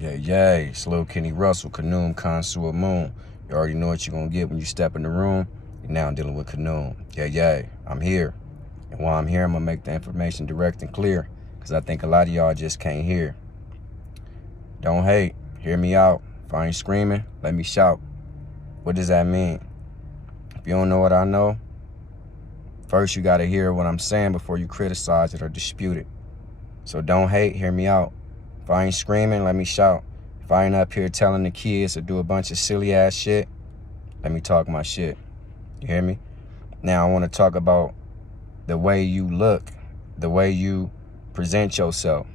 Yeah, it's Lil Kenny Russell, Kanoom, Connoisseur Moon. You already know what you're gonna get when you step in the room. You're now dealing with Kanoom. Yeah, I'm here. And while I'm here, I'm gonna make the information direct and clear, because I think a lot of y'all just can't hear. Don't hate, hear me out. If I ain't screaming, let me shout. What does that mean? If you don't know what I know, first you gotta hear what I'm saying before you criticize it or dispute it. So don't hate, hear me out. If I ain't screaming, let me shout. If I ain't up here telling the kids to do a bunch of silly ass shit, let me talk my shit. You hear me? Now I want to talk about the way you look, the way you present yourself.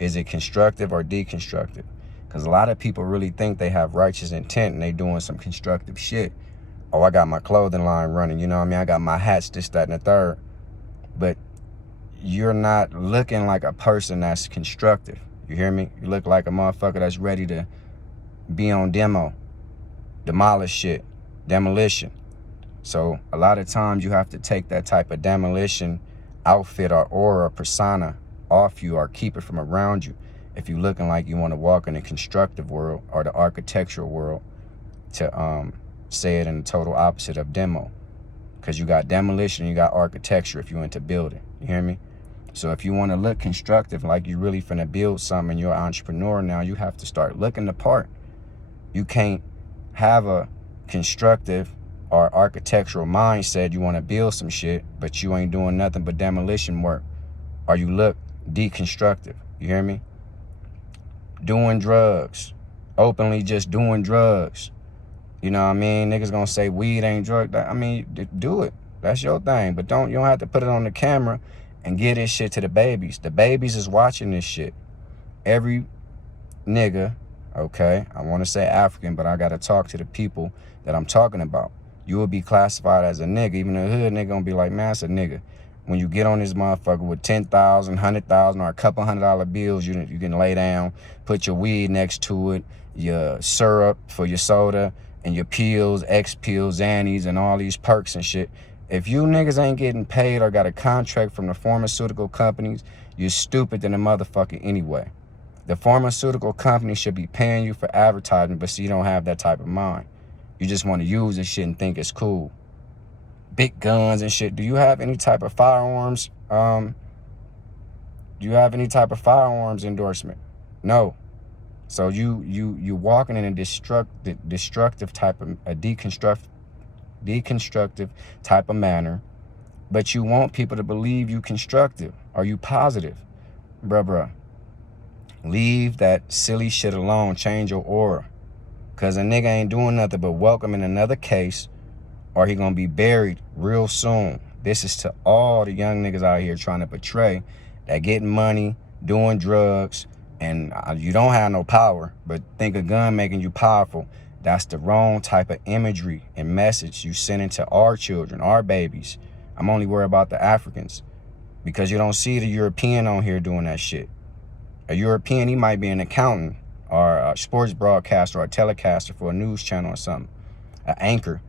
Is it constructive or deconstructive? Because a lot of people really think they have righteous intent and they doing some constructive shit. Oh, I got my clothing line running, you know what I mean? I got my hats, this, that, and the third. But you're not looking like a person that's constructive. You hear me? You look like a motherfucker that's ready to be on demo, demolish shit, demolition. So a lot of times you have to take that type of demolition outfit or aura, persona off you or keep it from around you if you're looking like you want to walk in the constructive world or the architectural world, to say it in the total opposite of demo. Because you got demolition, you got architecture if you into building. You hear me? So if you want to look constructive, like you really finna build something and you're an entrepreneur now, you have to start looking the part. You can't have a constructive or architectural mindset. You want to build some shit, but you ain't doing nothing but demolition work. Or you look deconstructive. You hear me? Doing drugs. Openly just doing drugs. You know what I mean? Niggas gonna say weed ain't drug. I mean, do it. That's your thing. But you don't have to put it on the camera and give this shit to the babies. The babies is watching this shit. Every nigga, okay, I want to say African, but I got to talk to the people that I'm talking about. You will be classified as a nigga. Even the hood nigga gonna be like, man, that's a nigga. When you get on this motherfucker with 10,000, 100,000, or a couple $100 bills, you can lay down, put your weed next to it, your syrup for your soda, and your pills, X pills, Xannies, and all these perks and shit. If you niggas ain't getting paid or got a contract from the pharmaceutical companies, you're stupid than a motherfucker anyway. The pharmaceutical company should be paying you for advertisement, but see, you don't have that type of mind. You just want to use this shit and think it's cool. Big guns and shit. Do you have any type of firearms? Do you have any type of firearms endorsement? No. So you walking in a destructive type of a deconstructive type of manner, but you want people to believe you constructive. Are you positive? Bruh. Leave that silly shit alone. Change your aura. Cause a nigga ain't doing nothing but welcoming another case, or he gonna be buried real soon. This is to all the young niggas out here trying to portray that getting money, doing drugs, and you don't have no power, but think a gun making you powerful. That's the wrong type of imagery and message you sending to our children, our babies. I'm only worried about the Africans, because you don't see the European on here doing that shit. A European, he might be an accountant or a sports broadcaster or a telecaster for a news channel or something, an anchor.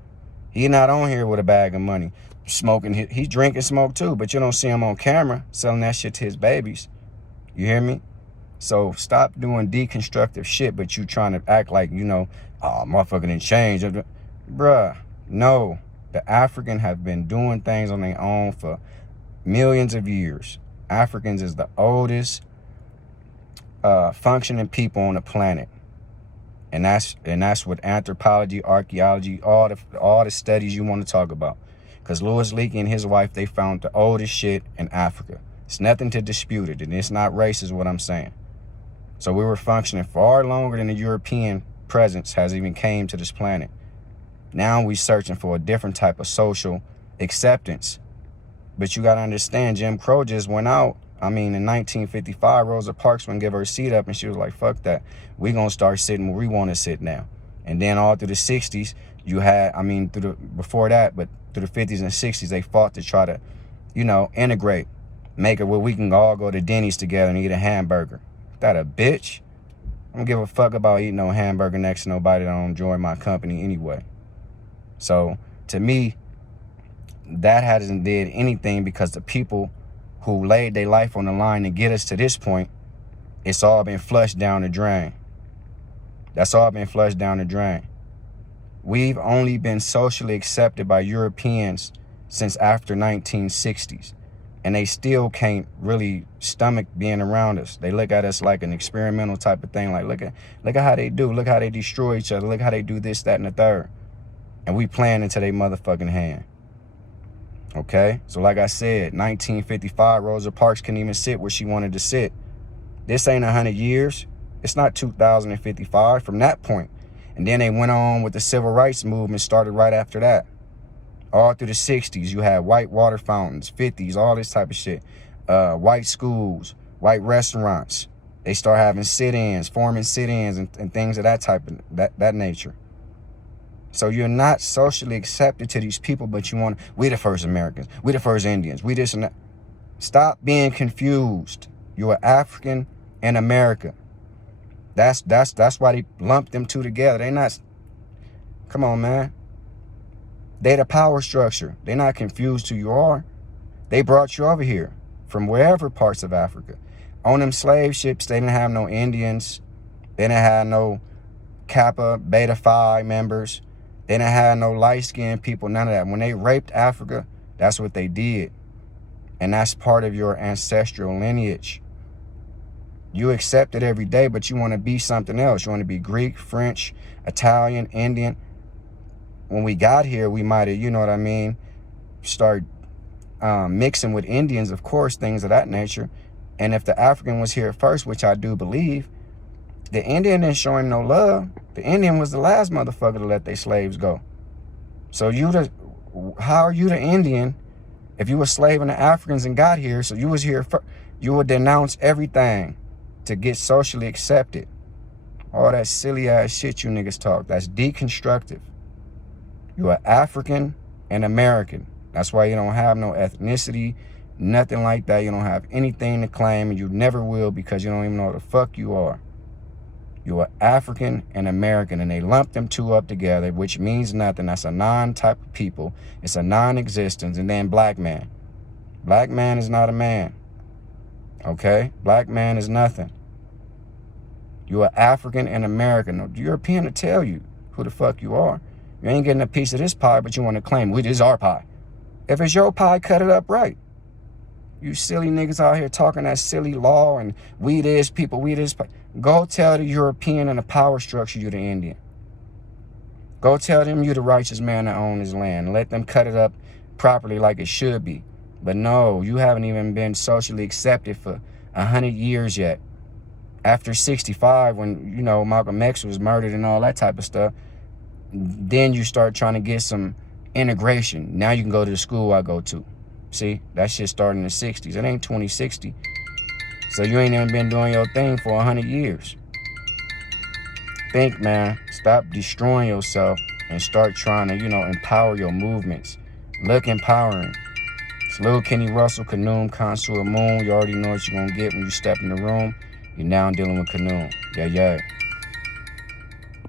He not on here with a bag of money, smoking. He drink and smoke too, but you don't see him on camera selling that shit to his babies. You hear me? So stop doing deconstructive shit, but you trying to act like, oh, motherfucker didn't change. Bruh, no. The African have been doing things on their own for millions of years. Africans is the oldest functioning people on the planet. And that's with anthropology, archaeology, all the studies you want to talk about. Because Louis Leakey and his wife, they found the oldest shit in Africa. It's nothing to dispute it, and it's not racist what I'm saying. So we were functioning far longer than the European presence has even came to this planet. Now we searching for a different type of social acceptance. But you got to understand, Jim Crow just went out. I mean, in 1955, Rosa Parks wouldn't give her seat up, and she was like, fuck that. We gonna start sitting where we want to sit now. And then all through the 60s, you had, before that, but through the 50s and 60s, they fought to try to, integrate, make it where we can all go to Denny's together and eat a hamburger. That a bitch? I don't give a fuck about eating no hamburger next to nobody that don't enjoy my company anyway. So, to me, that hasn't did anything, because the people who laid their life on the line to get us to this point, it's all been flushed down the drain. That's all been flushed down the drain. We've only been socially accepted by Europeans since after 1960s. And they still can't really stomach being around us. They look at us like an experimental type of thing. Like, look at how they do. Look how they destroy each other. Look how they do this, that, and the third. And we playing into their motherfucking hand. Okay? So like I said, 1955, Rosa Parks couldn't even sit where she wanted to sit. This ain't 100 years. It's not 2055 from that point. And then they went on with the civil rights movement, started right after that. All through the 60s, you had white water fountains, 50s, all this type of shit. White schools, white restaurants. They start having sit-ins, forming sit-ins and things of that type of that nature. So you're not socially accepted to these people, but you want, we the first Americans, we the first Indians, we this and that. Stop being confused. You are African and American. That's why they lumped them two together. They not, come on, man. They the power structure. They're not confused who you are. They brought you over here from wherever parts of Africa. On them slave ships, they didn't have no Indians. They didn't have no Kappa, Beta Phi members. They didn't have no light-skinned people, none of that. When they raped Africa, that's what they did. And that's part of your ancestral lineage. You accept it every day, but you want to be something else. You want to be Greek, French, Italian, Indian. When we got here, we might have, you know what I mean, start mixing with Indians, of course, things of that nature. And if the African was here first, which I do believe, the Indian didn't show him no love. The Indian was the last motherfucker to let their slaves go. So how are you the Indian if you were slaving the Africans and got here? So you was here first. You would denounce everything to get socially accepted. All that silly ass shit you niggas talk, that's deconstructive. You are African and American. That's why you don't have no ethnicity, nothing like that. You don't have anything to claim, and you never will, because you don't even know what the fuck you are. You are African and American, and they lump them two up together, which means nothing. That's a non-type of people. It's a non-existence. And then black man. Black man is not a man. Okay? Black man is nothing. You are African and American. No European to tell you who the fuck you are. You ain't getting a piece of this pie, but you want to claim it is our pie. If it's your pie, cut it up right. You silly niggas out here talking that silly law and we this people, we this. Go tell the European and the power structure you the Indian. Go tell them you the righteous man that owns his land. Let them cut it up properly like it should be. But no, you haven't even been socially accepted for 100 years yet. After 65, when, you know, Malcolm X was murdered and all that type of stuff, then you start trying to get some integration. Now you can go to the school I go to. See, that shit started in the 60s. It ain't 2060. So you ain't even been doing your thing for 100 years. Think, man. Stop destroying yourself and start trying to, you know, empower your movements. Look empowering. It's Lil Kenny Russell, Kanoom, Consul Moon. You already know what you're going to get when you step in the room. You're now dealing with Kanoom. Yeah, yeah.